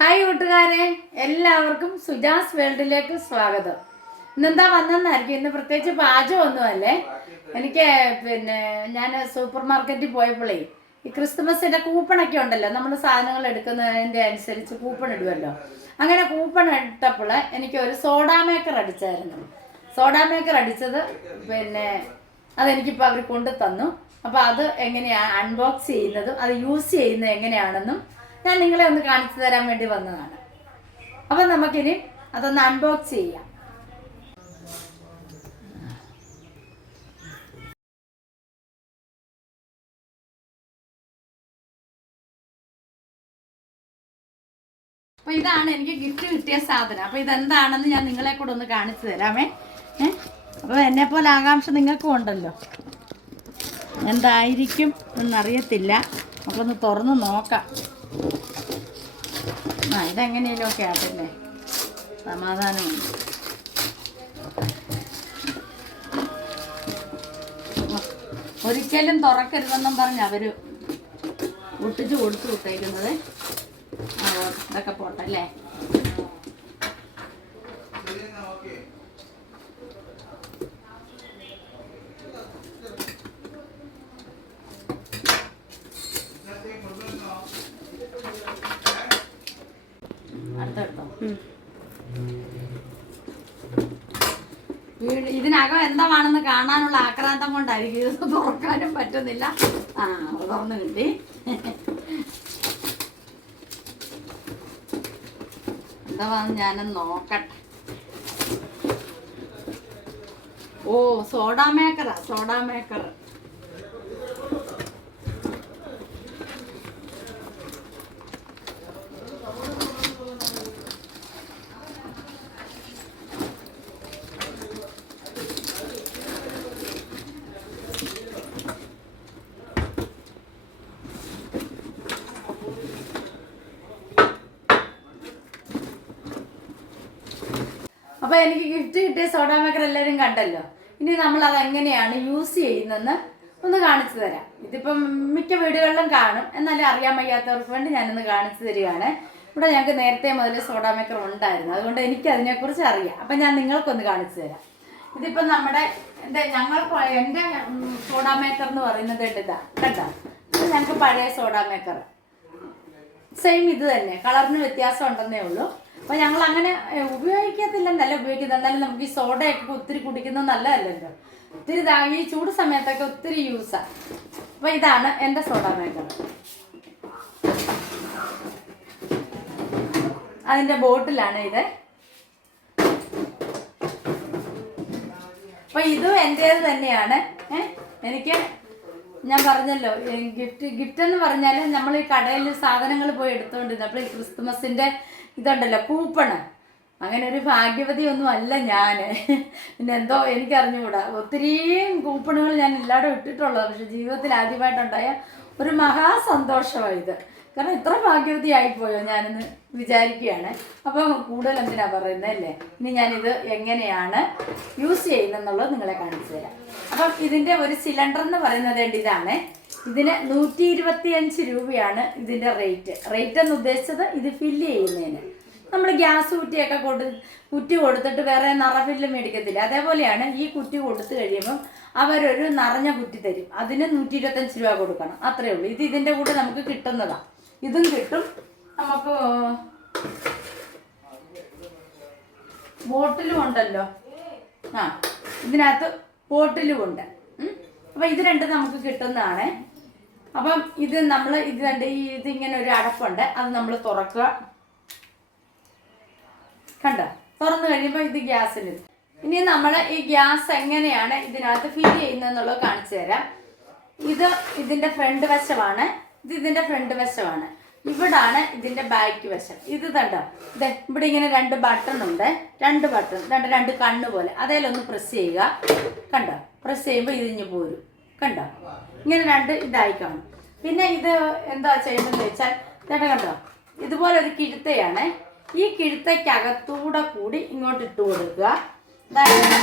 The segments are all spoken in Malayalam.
ഹായ് കൂട്ടുകാരെ. എല്ലാവർക്കും സുജാസ് വേൾഡിലേക്ക് സ്വാഗതം. ഇന്നെന്താ വന്നെന്നായിരിക്കും? ഇന്ന് പ്രത്യേകിച്ച് പാചകമൊന്നുമല്ലേ? എനിക്ക് പിന്നെ ഞാൻ സൂപ്പർ മാർക്കറ്റിൽ പോയപ്പോഴേ ഈ ക്രിസ്തുമസിന്റെ കൂപ്പണൊക്കെ ഉണ്ടല്ലോ. നമ്മൾ സാധനങ്ങൾ എടുക്കുന്നതിന്റെ അനുസരിച്ച് കൂപ്പൺ ഇടുമല്ലോ അങ്ങനെ കൂപ്പൺ ഇട്ടപ്പോൾ എനിക്ക് ഒരു സോഡാ മേക്കർ അടിച്ചായിരുന്നു. സോഡാ മേക്കർ അടിച്ചത് പിന്നെ അതെനിക്കിപ്പോൾ അവർ കൊണ്ടു തന്നു അപ്പോൾ അത് എങ്ങനെയാണ് അൺബോക്സ് ചെയ്യുന്നതും അത് യൂസ് ചെയ്യുന്നത് എങ്ങനെയാണെന്നും ഞാൻ നിങ്ങളെ ഒന്ന് കാണിച്ചു തരാൻ വേണ്ടി വന്നതാണ്. അപ്പം നമുക്കിനി അതൊന്ന് അൺബോക്സ് ചെയ്യാം. അപ്പൊ ഇതാണ് എനിക്ക് ഗിഫ്റ്റ് കിട്ടിയ സാധനം. അപ്പൊ ഇതെന്താണെന്ന് ഞാൻ നിങ്ങളെ കൂടെ ഒന്ന് കാണിച്ചു തരാമേ. അപ്പോൾ അപ്പൊ എന്നെ പോലെ ആകാംക്ഷ നിങ്ങൾക്കും ഉണ്ടല്ലോ. എന്തായിരിക്കും എന്നറിയത്തില്ല. നമുക്കൊന്ന് തുറന്ന് നോക്കാം. ആ ഇതെങ്ങനെയല്ലോ ഒക്കെ ആട്ടല്ലേ സമാധാനമുണ്ട്. ഒരിക്കലും തുറക്കരുതെന്നും പറഞ്ഞ് അവർ ഒട്ടിച്ച് കൊടുത്തു വിട്ടേക്കുന്നത്. ഇതൊക്കെ പോട്ടല്ലേ ഇതിനകം എന്താണെന്ന് കാണാനുള്ള ആക്രാന്തം കൊണ്ടായിരിക്കും. ഇത് തുറക്കാനും പറ്റുന്നില്ല. ആ തുറന്നു കിട്ടി. എന്താന്ന് ഞാനൊന്ന് നോക്കട്ടെ. ഓ സോഡാ മേക്കറാ സോഡാ മേക്കർ അപ്പൊ എനിക്ക് ഗിഫ്റ്റ് കിട്ടിയ സോഡാ മേക്കർ എല്ലാവരും കണ്ടല്ലോ. ഇനി നമ്മൾ അത് എങ്ങനെയാണ് യൂസ് ചെയ്യുന്നതെന്ന് ഒന്ന് കാണിച്ചു തരാം. ഇതിപ്പം മിക്ക വീടുകളിലും കാണും. എന്നാലും അറിയാൻ വയ്യാത്തവർക്ക് വേണ്ടി ഞാനൊന്ന് കാണിച്ചു തരികയാണ്. ഇവിടെ ഞങ്ങൾക്ക് നേരത്തെ മുതൽ സോഡാ മേക്കർ ഉണ്ടായിരുന്നു. അതുകൊണ്ട് എനിക്ക് അതിനെക്കുറിച്ച് അറിയാം. അപ്പം ഞാൻ നിങ്ങൾക്കൊന്ന് കാണിച്ചു തരാം. ഇതിപ്പം നമ്മുടെ എന്താ ഞങ്ങൾ എന്റെ സോഡാ മേക്കർ എന്ന് പറയുന്നത് ഇതാ കേട്ടോ ഇത് ഞങ്ങൾക്ക് പഴയ സോഡാ മേക്കർ സെയിം ഇത് തന്നെ. കളറിന് വ്യത്യാസം ഉണ്ടെന്നേ ഉള്ളൂ. അപ്പൊ ഞങ്ങൾ അങ്ങനെ ഉപയോഗിക്കത്തില്ലെന്നല്ല ഉപയോഗിക്കുന്നത് എന്നാലും നമുക്ക് ഈ സോഡയൊക്കെ ഒത്തിരി കുടിക്കുന്നത് നല്ലതല്ലല്ലോ. ഒത്തിരി ഈ ചൂട് സമയത്തൊക്കെ ഒത്തിരി യൂസാണ് അപ്പൊ ഇതാണ് എന്റെ സോഡ മേക്കർ അതിന്റെ ബോട്ടിലാണ് ഇത്. അപ്പൊ ഇതും എന്റേത് തന്നെയാണ്. എനിക്ക് ഞാൻ പറഞ്ഞല്ലോ ഗിഫ്റ്റ് ഗിഫ്റ്റ് എന്ന് പറഞ്ഞാൽ നമ്മൾ ഈ കടയിൽ സാധനങ്ങൾ പോയി എടുത്തുകൊണ്ടിരുന്നപ്പോൾ ഈ ക്രിസ്തുമസിന്റെ ഇതുണ്ടല്ലോ കൂപ്പണ്. അങ്ങനെ ഒരു ഭാഗ്യവതി ഒന്നും അല്ല ഞാൻ പിന്നെ എന്തോ എനിക്കറിഞ്ഞുകൂടാ. ഒത്തിരിയും കൂപ്പണുകൾ ഞാൻ എല്ലായിടും ഇട്ടിട്ടുള്ളത്. പക്ഷെ ജീവിതത്തിൽ ആദ്യമായിട്ടുണ്ടായ ഒരു മഹാസന്തോഷമാണ് ഇത്. കാരണം ഇത്ര ഭാഗ്യവതി ആയിപ്പോയോ ഞാനെന്ന് വിചാരിക്കുകയാണ്. അപ്പം കൂടുതൽ എന്തിനാ പറയുന്നത് അല്ലേ? ഇനി ഞാനിത് എങ്ങനെയാണ് യൂസ് ചെയ്യുന്നതെന്നുള്ളത് നിങ്ങളെ കാണിച്ചു തരാം. അപ്പം ഇതിന്റെ ഒരു സിലിണ്ടർ എന്ന് പറയുന്നത് വേണ്ടി ഇതാണ് ഇതിന് നൂറ്റി ഇരുപത്തി അഞ്ച് രൂപയാണ് ഇതിന്റെ റേറ്റ് റേറ്റ് എന്ന് ഉദ്ദേശിച്ചത് ഇത് ഫില്ല് ചെയ്യുന്നതിന്. നമ്മൾ ഗ്യാസ് കുറ്റിയൊക്കെ കൊടു കുറ്റി കൊടുത്തിട്ട് വേറെ നിറഫില്ല് മേടിക്കത്തില്ല. അതേപോലെയാണ് ഈ കുറ്റി കൊടുത്തു കഴിയുമ്പം അവരൊരു നിറഞ്ഞ കുറ്റി തരും. അതിന് നൂറ്റി ഇരുപത്തഞ്ച് രൂപ കൊടുക്കണം. അത്രേ ഉള്ളൂ. ഇത് ഇതിന്റെ കൂടെ നമുക്ക് കിട്ടുന്നതാണ് ഇതും കിട്ടും. നമുക്ക് ബോട്ടിലും ഉണ്ടല്ലോ. ആ ഇതിനകത്ത് ബോട്ടിലും ഉണ്ട്. അപ്പം ഇത് രണ്ടും നമുക്ക് കിട്ടുന്നതാണ്. അപ്പം ഇത് നമ്മൾ ഇത് കണ്ട് ഈ ഇതിങ്ങനെ ഒരു അടപ്പുണ്ട്. അത് നമ്മൾ തുറക്കുക. കണ്ട? തുറന്നു കഴിയുമ്പോൾ ഇത് ഗ്യാസിൽ ഇനി നമ്മൾ ഈ ഗ്യാസ് എങ്ങനെയാണ് ഇതിനകത്ത് ഫിൽ ചെയ്യുന്നതെന്നുള്ളത് കാണിച്ചു തരാം. ഇത് ഇതിന്റെ ഫ്രണ്ട് വശമാണ്. ഇത് ഇതിന്റെ ഫ്രണ്ട് വശമാണ്. ഇവിടാണ് ഇതിന്റെ ബാക്ക് വശം. ഇത് കണ്ടോ? ഇതെ ഇവിടെ ഇങ്ങനെ രണ്ട് ബട്ടൺ ഉണ്ട്. രണ്ട് ബട്ടൺ രണ്ട് രണ്ട് കണ്ണ് പോലെ. അതേലൊന്ന് പ്രസ് ചെയ്യുക. കണ്ടോ? പ്രസ് ചെയ്യുമ്പോൾ ഇതിഞ്ഞ് പോരും. കണ്ടോ? ഇങ്ങനെ രണ്ട് ഇതായി കാണും. പിന്നെ ഇത് എന്താ ചെയ്യുന്നത് വെച്ചാൽ ചേട്ടാ കണ്ടോ? ഇതുപോലെ ഒരു കിഴുത്തയാണ്. ഈ കിഴുത്തയ്ക്കകത്തൂടെ കൂടി ഇങ്ങോട്ട് ഇട്ട് കൊടുക്കുക. അതായത്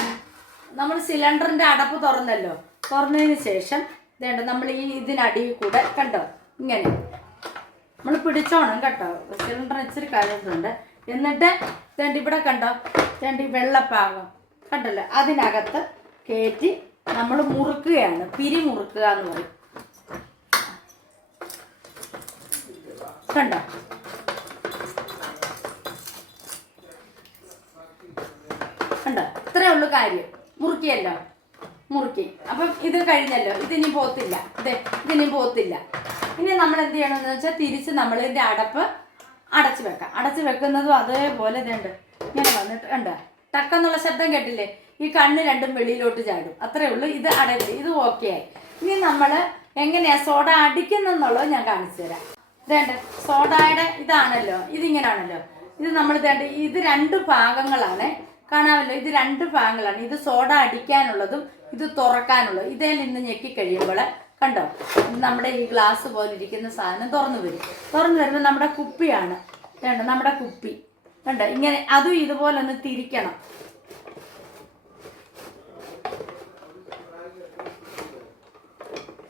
നമ്മൾ സിലിണ്ടറിന്റെ അടപ്പ് തുറന്നല്ലോ. തുറന്നതിന് ശേഷം വേണ്ട നമ്മൾ ഈ ഇതിനടിയിൽ കൂടെ കണ്ടോ? ഇങ്ങനെ. നമ്മൾ പിടിച്ചോണം കേട്ടോ. സിലിണ്ടർ ഇച്ചിരി കഴിഞ്ഞിട്ടുണ്ട് എന്നിട്ട് ഇതേണ്ട ഇവിടെ കണ്ടോ? ഇതേണ്ട ഈ വെള്ളപ്പാകം കണ്ടല്ലോ? അതിനകത്ത് കയറ്റി നമ്മൾ മുറുക്കുകയാണ് പിരി മുറുക്കുക എന്ന് പറയും. കണ്ടോ? കണ്ടോ? ഇത്രേ ഉള്ളൂ കാര്യം. മുറുക്കിയല്ലോ? മുറുക്കി. അപ്പം ഇത് കഴിഞ്ഞല്ലോ. ഇതിനി പോത്തില്ല. ഇതേ ഇതിനി പോത്തില്ല. ഇനി നമ്മൾ എന്ത് ചെയ്യണമെന്ന് വെച്ചാൽ തിരിച്ച് നമ്മൾ ഇതിന്റെ അടപ്പ് അടച്ചു വെക്കാം. അടച്ചു വെക്കുന്നതും അതേപോലെ ഇതുണ്ട്. ഇങ്ങനെ വന്നിട്ട് ഉണ്ട് ടക്കെന്നുള്ള ശബ്ദം കേട്ടില്ലേ? ഈ കണ്ണ് രണ്ടും വെളിയിലോട്ട് ചാടും. അത്രേ ഉള്ളൂ. ഇത് അടച്ച് ഇത് ഓക്കെ ആയി. ഇനി നമ്മൾ എങ്ങനെയാ സോഡ അടിക്കുന്നെന്നുള്ളത് ഞാൻ കാണിച്ചു തരാം. ഇതേണ്ട സോഡയുടെ ഇതാണല്ലോ ഇതിങ്ങനാണല്ലോ. ഇത് നമ്മൾ ഇതേണ്ട ഇത് രണ്ട് ഭാഗങ്ങളാണ്. കാണാമല്ലോ ഇത് രണ്ട് ഭാഗങ്ങളാണ്. ഇത് സോഡ അടിക്കാനുള്ളതും ഇത് തുറക്കാനുള്ളതും. ഇതേ നിന്ന് ഞെക്കി കഴിയുമ്പോൾ കണ്ടോ? നമ്മുടെ ഈ ഗ്ലാസ് പോലെ ഇരിക്കുന്ന സാധനം തുറന്നു വരും. തുറന്നു വരുമ്പോൾ നമ്മുടെ കുപ്പിയാണ്. വേണ്ട നമ്മുടെ കുപ്പി. കണ്ടോ? ഇങ്ങനെ അതും ഇതുപോലെ ഒന്ന് തിരിക്കണം.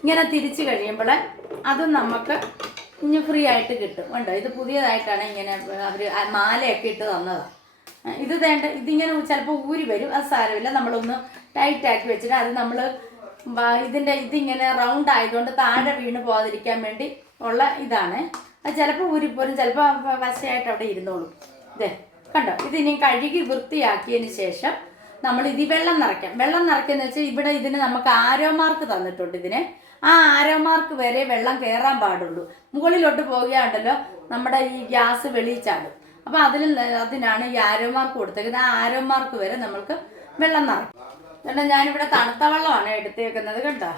ഇങ്ങനെ തിരിച്ചു കഴിയുമ്പോൾ അതും നമുക്ക് ഇനി ഫ്രീ ആയിട്ട് കിട്ടും. കണ്ടോ? ഇത് പുതിയതായിട്ടാണ് ഇങ്ങനെ അവർ മാലയൊക്കെ ഇട്ട് തന്നതാണ് ഇത് വേണ്ട ഇതിങ്ങനെ ചിലപ്പോൾ ഊരി വരും. അത് സാരമില്ല. നമ്മളൊന്ന് ടൈറ്റാക്കി വെച്ചിട്ട് അത് നമ്മൾ ഇതിന്റെ ഇതിങ്ങനെ റൗണ്ട് ആയതുകൊണ്ട് താഴെ വീണ് പോകാതിരിക്കാൻ വേണ്ടി ഉള്ള ഇതാണ്. അത് ചിലപ്പോൾ ഊരിപ്പോരും ചിലപ്പോൾ വശയായിട്ട് അവിടെ ഇരുന്നോളും. ഇതേ കണ്ടോ? ഇതിനി കഴുകി വൃത്തിയാക്കിയതിന് ശേഷം നമ്മൾ ഇത് വെള്ളം നിറയ്ക്കാം. വെള്ളം നിറയ്ക്കുന്ന വെച്ചാൽ ഇവിടെ ഇതിന് നമുക്ക് ആരോ മാർക്ക് തന്നിട്ടുണ്ട് ഇതിന്. ആ ആരോമാർക്ക് വരെ വെള്ളം കയറാൻ പാടുള്ളൂ. മുകളിലോട്ട് പോവുകയാണല്ലോ നമ്മുടെ ഈ ഗ്യാസ് വെളിയിച്ചാടും അപ്പൊ അതിൽ അതിനാണ് ഈ ആരോമാർക്ക് കൊടുത്തത് ആ ആരോമാർക്ക് വരെ നമ്മൾക്ക് വെള്ളം നിറയ്ക്കും. എന്നിട്ട് ഞാനിവിടെ തണുത്ത വെള്ളമാണ് എടുത്തേക്കുന്നത് കേട്ടോ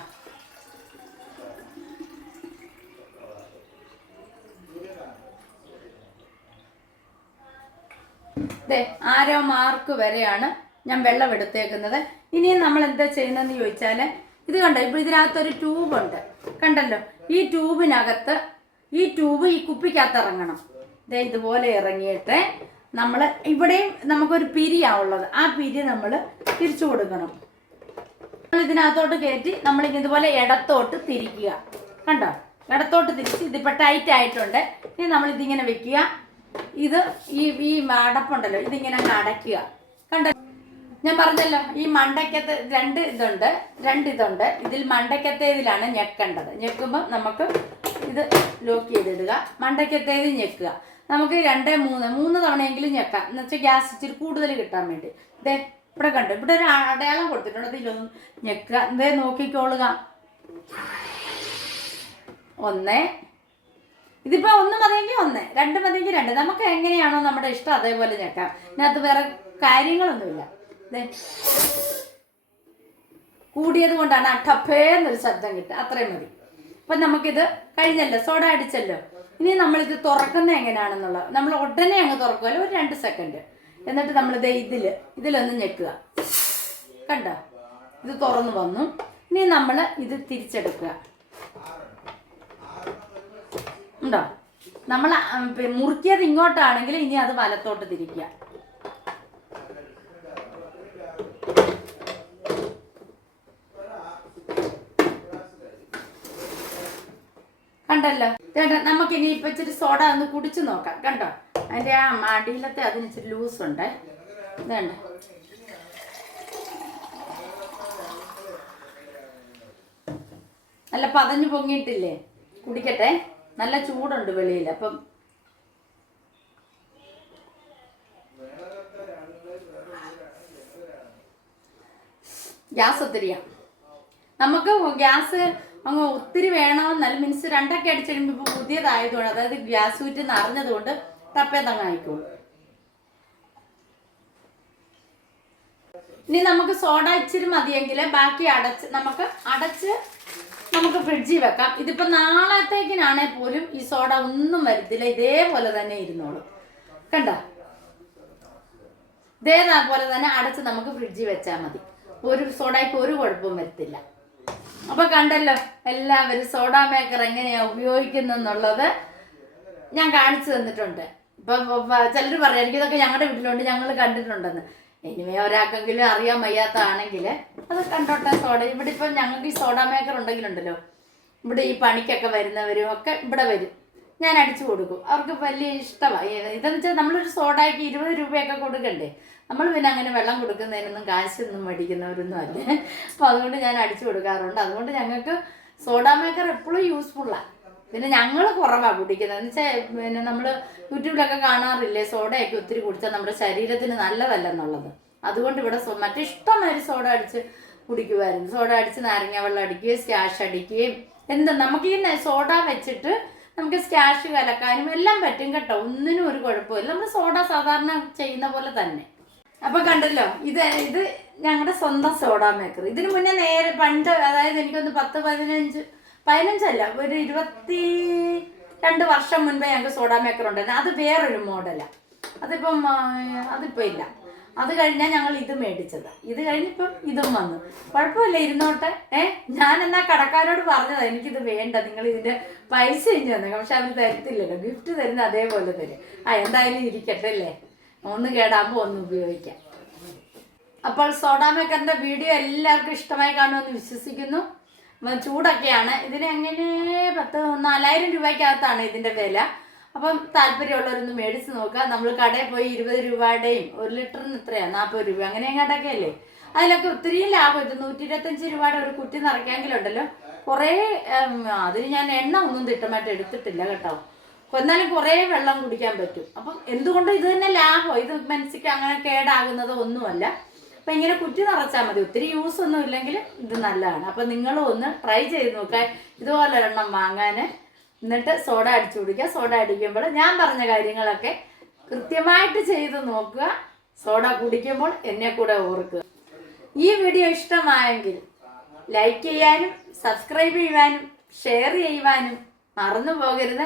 ദേ ആരോ മാർക്ക് വരെയാണ് ഞാൻ വെള്ളം എടുത്തേക്കുന്നത്. ഇനിയും നമ്മൾ എന്താ ചെയ്യുന്നതെന്ന് ചോദിച്ചാൽ ഇത് കണ്ടോ? ഇപ്പോൾ ഇതിനകത്തൊരു ട്യൂബുണ്ട്. കണ്ടല്ലോ? ഈ ട്യൂബിനകത്ത് ഈ ട്യൂബ് ഈ കുപ്പിക്കകത്ത് ഇറങ്ങണം. ഇതേ ഇതുപോലെ ഇറങ്ങിയിട്ട് നമ്മൾ ഇവിടെയും നമുക്കൊരു പിരിയാവുള്ളത് ആ പിരി നമ്മൾ തിരിച്ചു കൊടുക്കണം. നമ്മൾ ഇതിനകത്തോട്ട് കയറ്റി നമ്മൾ ഇതുപോലെ ഇടത്തോട്ട് തിരിക്കുക. കണ്ടോ? ഇടത്തോട്ട് തിരിച്ച് ഇതിപ്പോൾ ടൈറ്റ് ആയിട്ടുണ്ട്. ഇനി നമ്മൾ ഇതിങ്ങനെ വെക്കുക. ഇത് ഈ ഈ അടപ്പുണ്ടല്ലോ? ഇതിങ്ങനെ അടയ്ക്കുക. കണ്ടോ? ഞാൻ പറഞ്ഞല്ലോ ഈ മണ്ടയ്ക്കത്തെ രണ്ട് ഇതുണ്ട് രണ്ട് ഇതുണ്ട്. ഇതിൽ മണ്ടയ്ക്കത്തേതിലാണ് ഞെക്കേണ്ടത്. ഞെക്കുമ്പോൾ നമുക്ക് ഇത് ലോക്ക് ചെയ്തിടുക മണ്ടയ്ക്കത്തേത് ഞെക്കുക. നമുക്ക് രണ്ട് മൂന്ന് മൂന്ന് തവണയെങ്കിലും ഞെക്കാം. എന്ന് വെച്ചാൽ ഗ്യാസ് ഇച്ചിരി കൂടുതൽ കിട്ടാൻ വേണ്ടി. ഇതേ ഇവിടെ കണ്ടു? ഇവിടെ ഒരു അടയാളം കൊടുത്തിട്ടുണ്ട്. ഇതിലൊന്ന് ഞെക്കുക. ഇതേ നോക്കിക്കോളുക. ഒന്ന്. ഇതിപ്പോ ഒന്ന് മതിയെങ്കിൽ ഒന്ന്. രണ്ട് മതിയെങ്കിൽ രണ്ട്. നമുക്ക് എങ്ങനെയാണോ നമ്മുടെ ഇഷ്ടം അതേപോലെ ഞെക്കാം. ഇതിനകത്ത് വേറെ കാര്യങ്ങളൊന്നുമില്ല. കൂടിയത് കൊണ്ടാണ് ആ ടപ്പേന്നൊരു ശബ്ദം കിട്ടുക. അത്രയും മതി. അപ്പം നമുക്കിത് കഴിഞ്ഞല്ലോ. സോഡ അടിച്ചല്ലോ. ഇനി നമ്മളിത് തുറക്കുന്ന എങ്ങനെയാണെന്നുള്ളത് നമ്മൾ ഉടനെ അങ്ങ് തുറക്കുമല്ലോ. ഒരു രണ്ട് സെക്കൻഡ്. എന്നിട്ട് നമ്മൾ നമ്മളിത് ഇതിൽ ഇതിലൊന്ന് ഞെക്കുക. കണ്ടോ? ഇത് തുറന്നു വന്നു. ഇനി നമ്മൾ ഇത് തിരിച്ചെടുക്കുക. ഉണ്ടോ? നമ്മൾ മുറുക്കിയത് ഇങ്ങോട്ടാണെങ്കിൽ ഇനി അത് വലത്തോട്ട് തിരിക്കുക. കണ്ടല്ലോ? ചേട്ടാ നമുക്ക് ഇനി ഇപ്പൊ ഇച്ചിരി സോഡ ഒന്ന് കുടിച്ചു നോക്കാം. കണ്ടോ? അതിന്റെ ആ മടിയിലത്തെ അതിന് ഇച്ചിരി ലൂസ് ഉണ്ട്. ഇതേണ്ട. നല്ല പതഞ്ഞു പൊങ്ങിയിട്ടില്ലേ? കുടിക്കട്ടെ. നല്ല ചൂടുണ്ട് വെളിയിൽ അപ്പം. ഗ്യാസ് ഒത്തിരിയാ. നമുക്ക് ഗ്യാസ് അങ്ങ് ഒത്തിരി വേണമെന്നല്ല മീൻസ് രണ്ടൊക്കെ അടിച്ചു കഴിയുമ്പോൾ ഇപ്പോൾ പുതിയതായതുകൊണ്ട് അതായത് ഗ്യാസ് ഊറ്റ് നിറഞ്ഞതുകൊണ്ട് തപ്പേ തങ്ങായിക്കോളും ഇനി നമുക്ക് സോഡ ഇച്ചിരി മതിയെങ്കിൽ ബാക്കി അടച്ച് നമുക്ക് അടച്ച് നമുക്ക് ഫ്രിഡ്ജിൽ വെക്കാം. ഇതിപ്പോൾ നാളത്തേക്കിനാണെങ്കിൽ പോലും ഈ സോഡ ഒന്നും വരത്തില്ല. ഇതേപോലെ തന്നെ ഇരുന്നോളും. കണ്ടോ? ഇതേപോലെ തന്നെ അടച്ച് നമുക്ക് ഫ്രിഡ്ജിൽ വെച്ചാൽ മതി. ഒരു സോഡയ്ക്ക് ഒരു കുഴപ്പവും വരത്തില്ല. അപ്പൊ കണ്ടല്ലോ എല്ലാവരും സോഡാ മേക്കർ എങ്ങനെയാ ഉപയോഗിക്കുന്നുള്ളത് ഞാൻ കാണിച്ചു തന്നിട്ടുണ്ട്. ഇപ്പൊ ചിലർ പറയാം എനിക്കിതൊക്കെ ഞങ്ങളുടെ വീട്ടിലുണ്ട് ഞങ്ങൾ കണ്ടിട്ടുണ്ടെന്ന്. ഇനിമേ ഒരാൾക്കെങ്കിലും അറിയാൻ വയ്യാത്തതാണെങ്കിൽ അത് കണ്ടോട്ടെ സോഡ ഇവിടെ ഇപ്പം ഞങ്ങൾക്ക് ഈ സോഡ മേക്കർ ഉണ്ടെങ്കിലുണ്ടല്ലോ. ഇവിടെ ഈ പണിക്കൊക്കെ വരുന്നവരും ഒക്കെ ഇവിടെ വരും. ഞാൻ അടിച്ചു കൊടുക്കും. അവർക്ക് വലിയ ഇഷ്ടമാണ് ഇതെന്ന് വെച്ചാൽ നമ്മളൊരു സോഡയ്ക്ക് ഇരുപത് രൂപയൊക്കെ കൊടുക്കണ്ടേ? നമ്മൾ പിന്നെ അങ്ങനെ വെള്ളം കൊടുക്കുന്നതിനൊന്നും കാശൊന്നും മേടിക്കുന്നവരൊന്നും അല്ല. അപ്പോൾ അതുകൊണ്ട് ഞാൻ അടിച്ചു കൊടുക്കാറുണ്ട്. അതുകൊണ്ട് ഞങ്ങൾക്ക് സോഡ മേക്കർ എപ്പോഴും യൂസ്ഫുള്ളാണ് പിന്നെ ഞങ്ങൾ കുറവാണ് കുടിക്കുന്നത്. എന്ന് വെച്ചാൽ പിന്നെ നമ്മൾ യൂട്യൂബിലൊക്കെ കാണാറില്ലേ? സോഡയൊക്കെ ഒത്തിരി കുടിച്ചാൽ നമ്മുടെ ശരീരത്തിന് നല്ലതല്ലെന്നുള്ളത്. അതുകൊണ്ട് ഇവിടെ മറ്റിഷ്ടമാതിരി സോഡ അടിച്ച് കുടിക്കുമായിരുന്നു. സോഡ അടിച്ച് നാരങ്ങ വെള്ളം അടിക്കുകയും സ്ക്വാഷ് അടിക്കുകയും എന്താ നമുക്ക് ഈ സോഡ വെച്ചിട്ട് നമുക്ക് സ്ക്വാഷ് കലക്കാനും എല്ലാം പറ്റും കേട്ടോ. ഒന്നിനും ഒരു കുഴപ്പമില്ല. നമ്മൾ സോഡ സാധാരണ ചെയ്യുന്ന പോലെ തന്നെ. അപ്പൊ കണ്ടല്ലോ ഇത് ഇത് ഞങ്ങളുടെ സ്വന്തം സോഡാ മേക്കർ ഇതിനു മുന്നേ നേരെ പണ്ട് അതായത് എനിക്കൊന്ന് പത്ത് പതിനഞ്ച് പതിനഞ്ചല്ല ഒരു ഇരുപത്തി രണ്ട് വർഷം മുൻപേ ഞങ്ങൾക്ക് സോഡാ മേക്കർ ഉണ്ടായിരുന്നു. അത് വേറൊരു മോഡലാണ് അതിപ്പം അതിപ്പോ ഇല്ല. അത് കഴിഞ്ഞാൽ ഞങ്ങൾ ഇത് മേടിച്ചത്. ഇത് കഴിഞ്ഞിപ്പം ഇതും വന്നു. കുഴപ്പമില്ല ഇരുന്നോട്ടെ. ഏ ഞാൻ എന്നാ കടക്കാരോട് പറഞ്ഞതാ എനിക്കിത് വേണ്ട നിങ്ങൾ ഇതിന്റെ പൈസ ഇഞ്ഞു തന്നെ പക്ഷെ അവർ തരത്തില്ലല്ലോ. ഗിഫ്റ്റ് തരുന്ന അതേപോലെ തരും. ആ എന്തായാലും ഇരിക്കട്ടെ അല്ലേ? ഒന്ന് കേടാകുമ്പോൾ ഒന്ന് ഉപയോഗിക്കാം. അപ്പോൾ സോഡ മേക്കറിന്റെ വീഡിയോ എല്ലാവർക്കും ഇഷ്ടമായി കാണുമെന്ന് വിശ്വസിക്കുന്നു. ചൂടൊക്കെയാണ്. ഇതിന് എങ്ങനെ? പത്ത് നാലായിരം രൂപയ്ക്കകത്താണ് ഇതിന്റെ വില. അപ്പം താല്പര്യമുള്ളവരൊന്ന് മേടിച്ച് നോക്കുക. നമ്മൾ കടയിൽ പോയി ഇരുപത് രൂപയുടെയും ഒരു ലിറ്ററിന് ഇത്രയാണ് നാൽപ്പത് രൂപ. അങ്ങനെ എങ്ങാണ്ടൊക്കെ അല്ലേ? അതിലൊക്കെ ഒത്തിരി ലാഭം. ഇത് നൂറ്റി ഇരുപത്തഞ്ച് രൂപയുടെ ഒരു കുറ്റി നിറയ്ക്കാമെങ്കിലുണ്ടല്ലോ. കുറേ അതിന് ഞാൻ എണ്ണ ഒന്നും തിട്ടമായിട്ട് എടുത്തിട്ടില്ല കേട്ടോ. എന്നാലും കുറേ വെള്ളം കുടിക്കാൻ പറ്റും. അപ്പം എന്തുകൊണ്ട് ഇത് തന്നെ ലാഭം? ഇത് മനസ്സിക്ക് അങ്ങനെ കേടാകുന്നത് ഒന്നുമല്ല. അപ്പം ഇങ്ങനെ കുറ്റി നിറച്ചാൽ മതി. ഒത്തിരി യൂസ് ഒന്നും ഇല്ലെങ്കിൽ ഇത് നല്ലതാണ്. അപ്പം നിങ്ങളും ഒന്ന് ട്രൈ ചെയ്ത് നോക്കാൻ ഇതുപോലെ എണ്ണം വാങ്ങാൻ എന്നിട്ട് സോഡ അടിച്ചു കുടിക്കുക. സോഡ അടിക്കുമ്പോൾ ഞാൻ പറഞ്ഞ കാര്യങ്ങളൊക്കെ കൃത്യമായിട്ട് ചെയ്ത് നോക്കുക. സോഡ കുടിക്കുമ്പോൾ എന്നെ കൂടെ ഓർക്കുക. ഈ വീഡിയോ ഇഷ്ടമായെങ്കിൽ ലൈക്ക് ചെയ്യാനും സബ്സ്ക്രൈബ് ചെയ്യുവാനും ഷെയർ ചെയ്യുവാനും മറന്നു പോകരുത്.